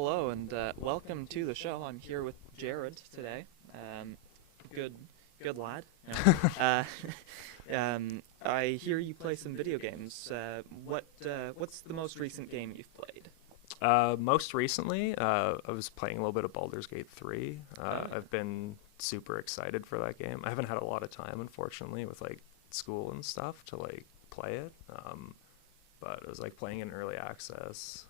Hello and welcome to the show. I'm here with Jared today. Good, good lad. I hear you play some video games. What's the most recent game you've played? Most recently, I was playing a little bit of Baldur's Gate 3. Oh yeah. I've been super excited for that game. I haven't had a lot of time, unfortunately, with like school and stuff to like play it. But it was like playing in early access.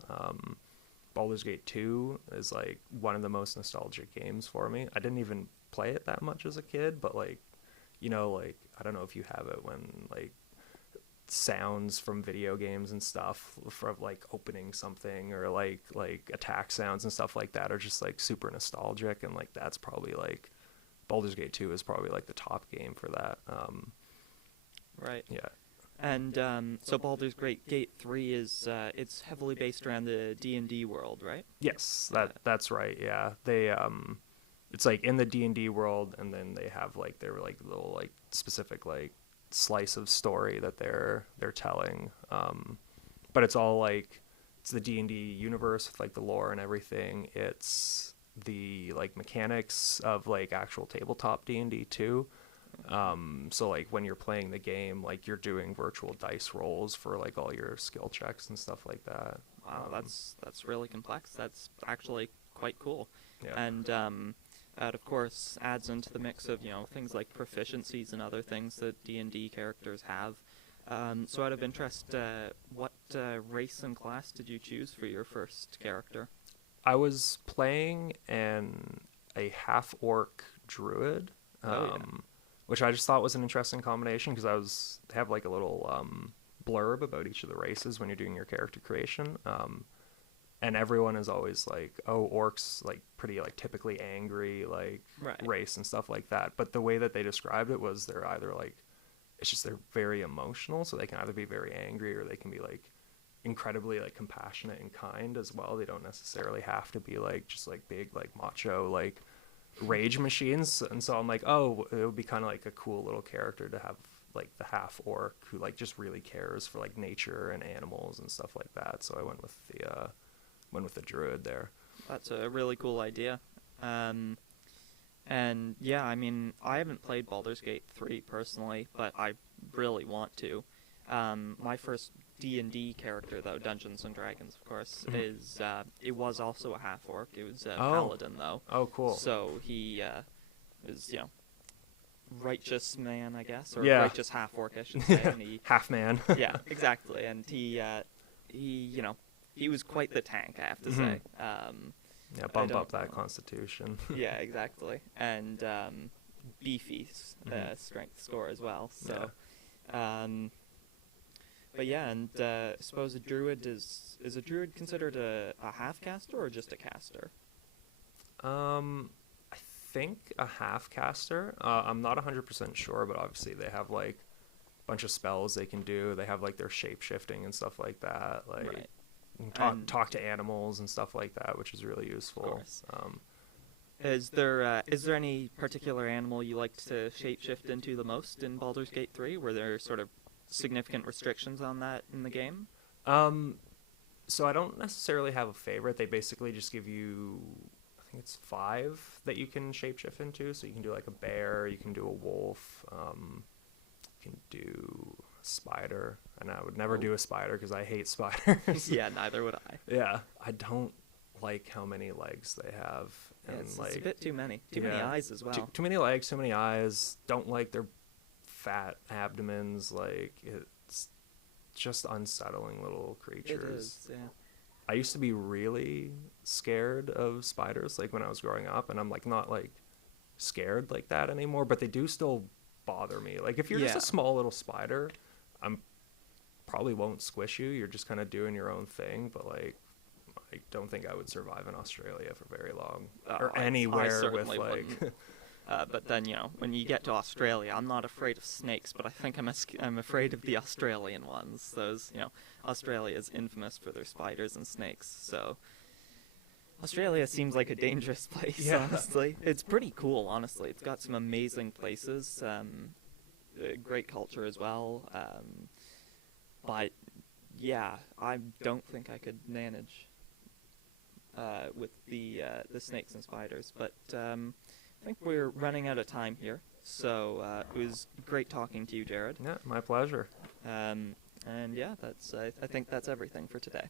Baldur's Gate 2 is like one of the most nostalgic games for me. I didn't even play it that much as a kid, but like, like I don't know if you have it when like sounds from video games and stuff from like opening something or like attack sounds and stuff like that are just like super nostalgic, and like that's probably like Baldur's Gate 2 is probably like the top game for that. Right. Yeah. And so Baldur's Gate 3 is it's heavily based around the D&D world, right? Yes, that's right. Yeah. They it's like in the D&D world, and then they have like their like little like specific like slice of story that they're telling. But it's all like it's the D&D universe with like the lore and everything. It's the like mechanics of like actual tabletop D&D too. So like when you're playing the game, like you're doing virtual dice rolls for like all your skill checks and stuff like that. Wow, that's really complex. That's actually quite cool. Yeah. And that of course adds into the mix of things like proficiencies and other things that D&D characters have. So out of interest, what race and class did you choose for your first character? I was playing a half orc druid. Oh yeah. Which I just thought was an interesting combination because they have like a little blurb about each of the races when you're doing your character creation. And everyone is always like, oh, orcs like pretty like typically angry like Right. race and stuff like that. But the way that they described it was they're either like it's just they're very emotional, so they can either be very angry or they can be like incredibly like compassionate and kind as well. They don't necessarily have to be like just like big like macho like rage machines. And so I'm like, oh, it would be kind of like a cool little character to have like the half orc who like just really cares for like nature and animals and stuff like that. So I went with the druid there. That's a really cool idea. And yeah, I mean, I haven't played Baldur's Gate 3 personally, but I really want to. My first D&D character, though, Dungeons and Dragons, of course, is it was also a half orc. It was a paladin, though. Oh, cool. So he is, righteous man, I guess, or Yeah. righteous half orc, I should say. And he, Half man. yeah, exactly. And he was quite the tank, I have to say. Yeah, bump up that constitution. Yeah, exactly. And beefy strength score as well. So, but yeah, and I suppose a druid is a druid considered a half caster or just a caster? I think a half caster. I'm not 100% sure, but obviously they have like a bunch of spells they can do. They have like their shape shifting and stuff like that. Like Right. you can talk to animals and stuff like that, which is really useful. Of course. Is there any particular animal you liked to shapeshift into the most in Baldur's Gate 3? Were there sort of significant restrictions on that in the game? So I don't necessarily have a favorite. They basically just give you, I think it's 5 that you can shapeshift into. So you can do like a bear, you can do a wolf, you can do a spider. And I would never do a spider because I hate spiders. Yeah, neither would I. Yeah, I don't like how many legs they have. Yeah, And it's like a bit too many. Too many eyes as well. too many legs, too many eyes. Don't like their fat abdomens. Like it's just unsettling little creatures. It is, yeah. I used to be really scared of spiders like when I was growing up, and I'm like not like scared like that anymore, but they do still bother me. Like if you're just Yeah. a small little spider, I'm probably won't squish you. You're just kind of doing your own thing, but like I don't think I would survive in Australia for very long or I anywhere with certainly like wouldn't. But then, when you get to Australia, I'm not afraid of snakes, but I think I'm afraid of the Australian ones. Those, Australia is infamous for their spiders and snakes, so Australia seems like a dangerous place, Yeah. honestly. It's pretty cool, honestly. It's got some amazing places, great culture as well, but yeah, I don't think I could manage with the snakes and spiders. But I think we're running out of time here. So it was great talking to you, Jared. Yeah, my pleasure. And yeah, I think that's everything for today.